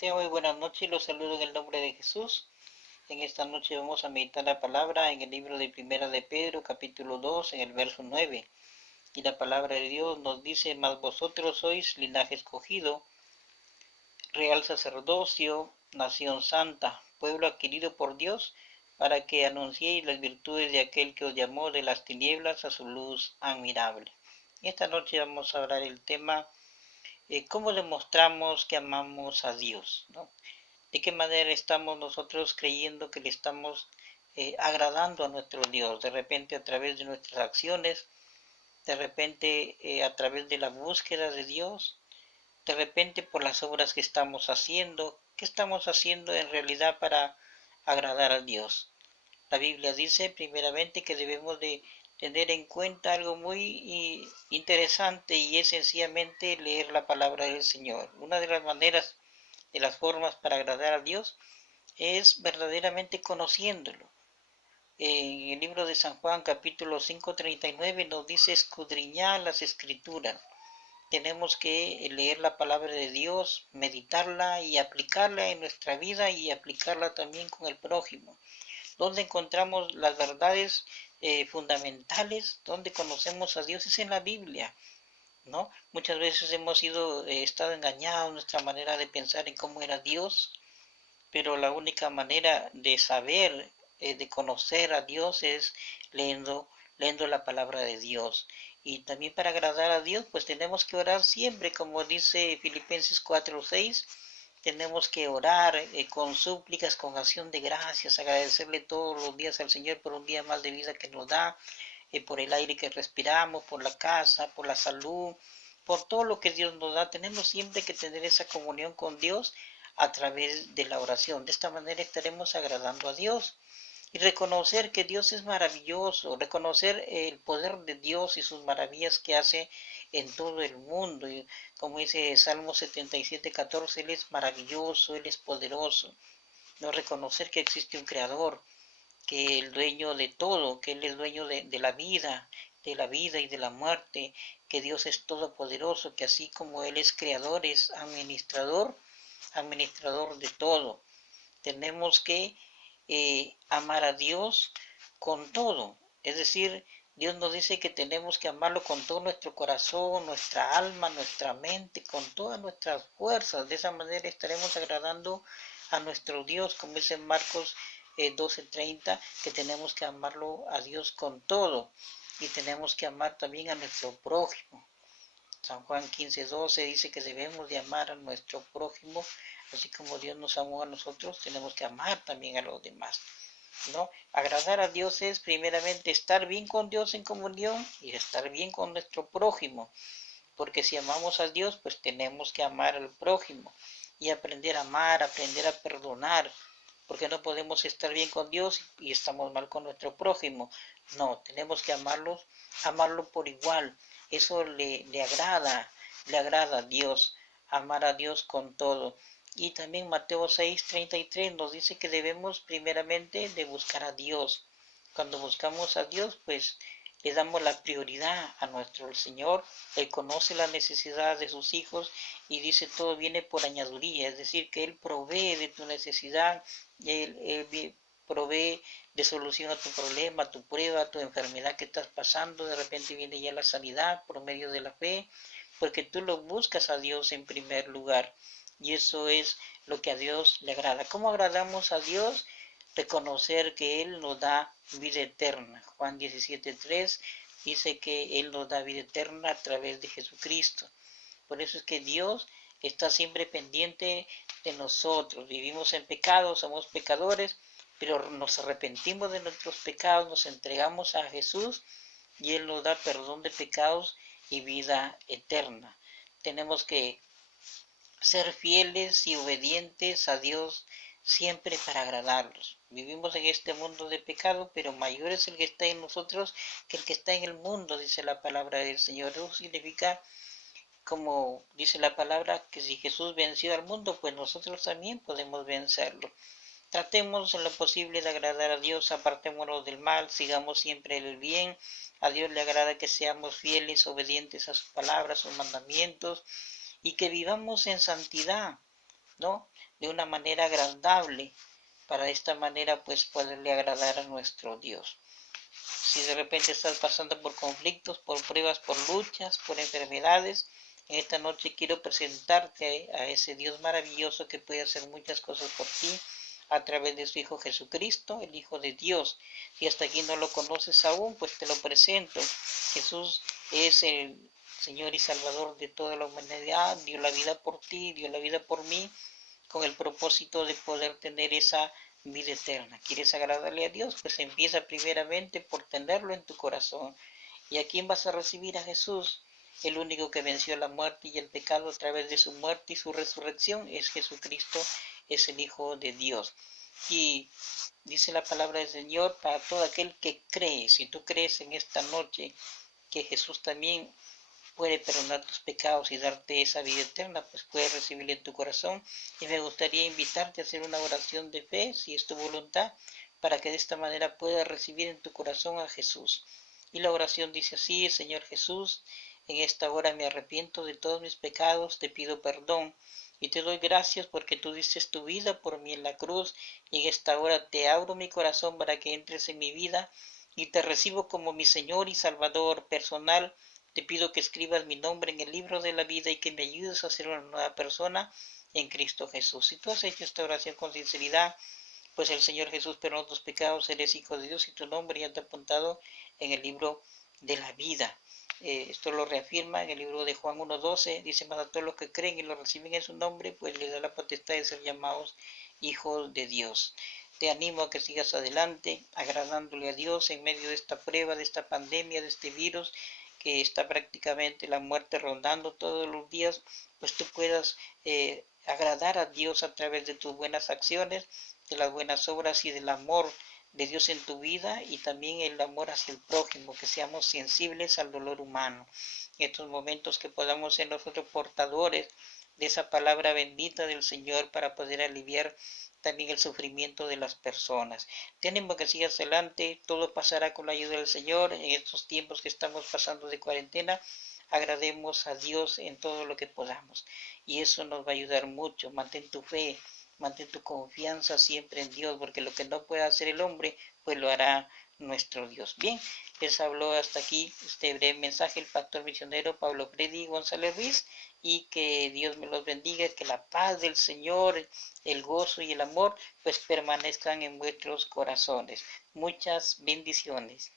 Muy buenas noches, los saludo en el nombre de Jesús. En esta noche vamos a meditar la palabra en el libro de Primera de Pedro, capítulo 2, en el verso 9. Y la palabra de Dios nos dice: mas vosotros sois linaje escogido, real sacerdocio, nación santa, pueblo adquirido por Dios, para que anunciéis las virtudes de aquel que os llamó de las tinieblas a su luz admirable. Esta noche vamos a hablar el tema: ¿cómo demostramos que amamos a Dios? ¿No? ¿De qué manera estamos nosotros creyendo que le estamos agradando a nuestro Dios? De repente a través de nuestras acciones, de repente a través de la búsqueda de Dios, de repente por las obras que estamos haciendo. ¿Qué estamos haciendo en realidad para agradar a Dios? La Biblia dice primeramente que debemos de tener en cuenta algo muy interesante, y es sencillamente leer la palabra del Señor. Una de las maneras, de las formas para agradar a Dios, es verdaderamente conociéndolo. En el libro de San Juan, capítulo 5:39, nos dice: escudriñar las escrituras. Tenemos que leer la palabra de Dios, meditarla y aplicarla en nuestra vida, y aplicarla también con el prójimo. Donde encontramos las verdades fundamentales, donde conocemos a Dios, es en la Biblia, ¿no? Muchas veces hemos estado engañados en nuestra manera de pensar en cómo era Dios, pero la única manera de saber, de conocer a Dios, es leyendo la palabra de Dios. Y también para agradar a Dios, pues tenemos que orar siempre, como dice Filipenses 4:6, tenemos que orar con súplicas, con acción de gracias, agradecerle todos los días al Señor por un día más de vida que nos da, por el aire que respiramos, por la casa, por la salud, por todo lo que Dios nos da. Tenemos siempre que tener esa comunión con Dios a través de la oración. De esta manera estaremos agradando a Dios. Y reconocer que Dios es maravilloso, reconocer el poder de Dios y sus maravillas que hace en todo el mundo. Y como dice Salmo 77:14, Él es maravilloso, Él es poderoso. No reconocer que existe un creador, que el dueño de todo, que Él es dueño de la vida y de la muerte, que Dios es todopoderoso, que así como Él es creador, es administrador de todo. Tenemos que amar a Dios con todo, es decir, Dios nos dice que tenemos que amarlo con todo nuestro corazón, nuestra alma, nuestra mente, con todas nuestras fuerzas. De esa manera estaremos agradando a nuestro Dios, como dice en Marcos 12:30, que tenemos que amarlo a Dios con todo, y tenemos que amar también a nuestro prójimo. San Juan 15:12 dice que debemos de amar a nuestro prójimo, así como Dios nos amó a nosotros, tenemos que amar también a los demás, ¿no? Agradar a Dios es primeramente estar bien con Dios en comunión y estar bien con nuestro prójimo, porque si amamos a Dios, pues tenemos que amar al prójimo y aprender a amar, aprender a perdonar, porque no podemos estar bien con Dios y estamos mal con nuestro prójimo. No, tenemos que amarlo por igual. Eso le agrada a Dios, amar a Dios con todo. Y también Mateo 6:33 nos dice que debemos primeramente de buscar a Dios. Cuando buscamos a Dios, pues le damos la prioridad a nuestro Señor. Él conoce la necesidad de sus hijos y dice: todo viene por añadiduría, es decir, que Él provee de tu necesidad, Él provee de solución a tu problema, a tu prueba, a tu enfermedad que estás pasando. De repente viene ya la sanidad por medio de la fe, porque tú lo buscas a Dios en primer lugar. Y eso es lo que a Dios le agrada. ¿Cómo agradamos a Dios? Reconocer que Él nos da vida eterna. Juan 17:3 dice que Él nos da vida eterna a través de Jesucristo. Por eso es que Dios está siempre pendiente de nosotros. Vivimos en pecado, somos pecadores, pero nos arrepentimos de nuestros pecados, nos entregamos a Jesús y Él nos da perdón de pecados y vida eterna. Tenemos que ser fieles y obedientes a Dios siempre para agradarlos. Vivimos en este mundo de pecado, pero mayor es el que está en nosotros que el que está en el mundo, dice la palabra del Señor. Eso significa, como dice la palabra, que si Jesús venció al mundo, pues nosotros también podemos vencerlo. Tratemos en lo posible de agradar a Dios, apartémonos del mal, sigamos siempre el bien. A Dios le agrada que seamos fieles, obedientes a sus palabras, sus mandamientos, y que vivamos en santidad. ¿no? De una manera agradable, para de esta manera pues poderle agradar a nuestro Dios. Si de repente estás pasando por conflictos, por pruebas, por luchas, por enfermedades, en esta noche quiero presentarte a ese Dios maravilloso que puede hacer muchas cosas por ti a través de su Hijo Jesucristo, el Hijo de Dios. Si hasta aquí no lo conoces aún, pues te lo presento. Jesús es el Señor y Salvador de toda la humanidad, dio la vida por ti, dio la vida por mí, con el propósito de poder tener esa vida eterna. ¿Quieres agradarle a Dios? Pues empieza primeramente por tenerlo en tu corazón. ¿Y a quién vas a recibir? A Jesús, el único que venció la muerte y el pecado a través de su muerte y su resurrección. Es Jesucristo, es el Hijo de Dios. Y dice la palabra del Señor para todo aquel que cree. Si tú crees en esta noche que Jesús también puede perdonar tus pecados y darte esa vida eterna, pues puedes recibirla en tu corazón. Y me gustaría invitarte a hacer una oración de fe, si es tu voluntad, para que de esta manera puedas recibir en tu corazón a Jesús. Y la oración dice así: Señor Jesús, en esta hora me arrepiento de todos mis pecados, te pido perdón y te doy gracias porque tú diste tu vida por mí en la cruz, y en esta hora te abro mi corazón para que entres en mi vida y te recibo como mi Señor y Salvador personal. Te pido que escribas mi nombre en el libro de la vida y que me ayudes a ser una nueva persona en Cristo Jesús. Si tú has hecho esta oración con sinceridad, pues el Señor Jesús perdonó tus pecados, eres hijo de Dios y tu nombre ya te ha apuntado en el libro de la vida. Esto lo reafirma en el libro de Juan 1:12, dice: más a todos los que creen y lo reciben en su nombre, pues les da la potestad de ser llamados hijos de Dios. Te animo a que sigas adelante, agradándole a Dios en medio de esta prueba, de esta pandemia, de este virus, que está prácticamente la muerte rondando todos los días, pues tú puedas agradar a Dios a través de tus buenas acciones, de las buenas obras y del amor de Dios en tu vida, y también el amor hacia el prójimo, que seamos sensibles al dolor humano. En estos momentos que podamos ser nosotros portadores de esa palabra bendita del Señor para poder aliviar también el sufrimiento de las personas. Te animo a que sigas adelante, todo pasará con la ayuda del Señor. En estos tiempos que estamos pasando de cuarentena, agrademos a Dios en todo lo que podamos, y eso nos va a ayudar mucho. Mantén tu fe, mantén tu confianza siempre en Dios, porque lo que no puede hacer el hombre, pues lo hará nuestro Dios. Bien, les habló hasta aquí este breve mensaje el pastor misionero Pablo Freddy González Ruiz, y que Dios me los bendiga, que la paz del Señor, el gozo y el amor pues permanezcan en vuestros corazones. Muchas bendiciones.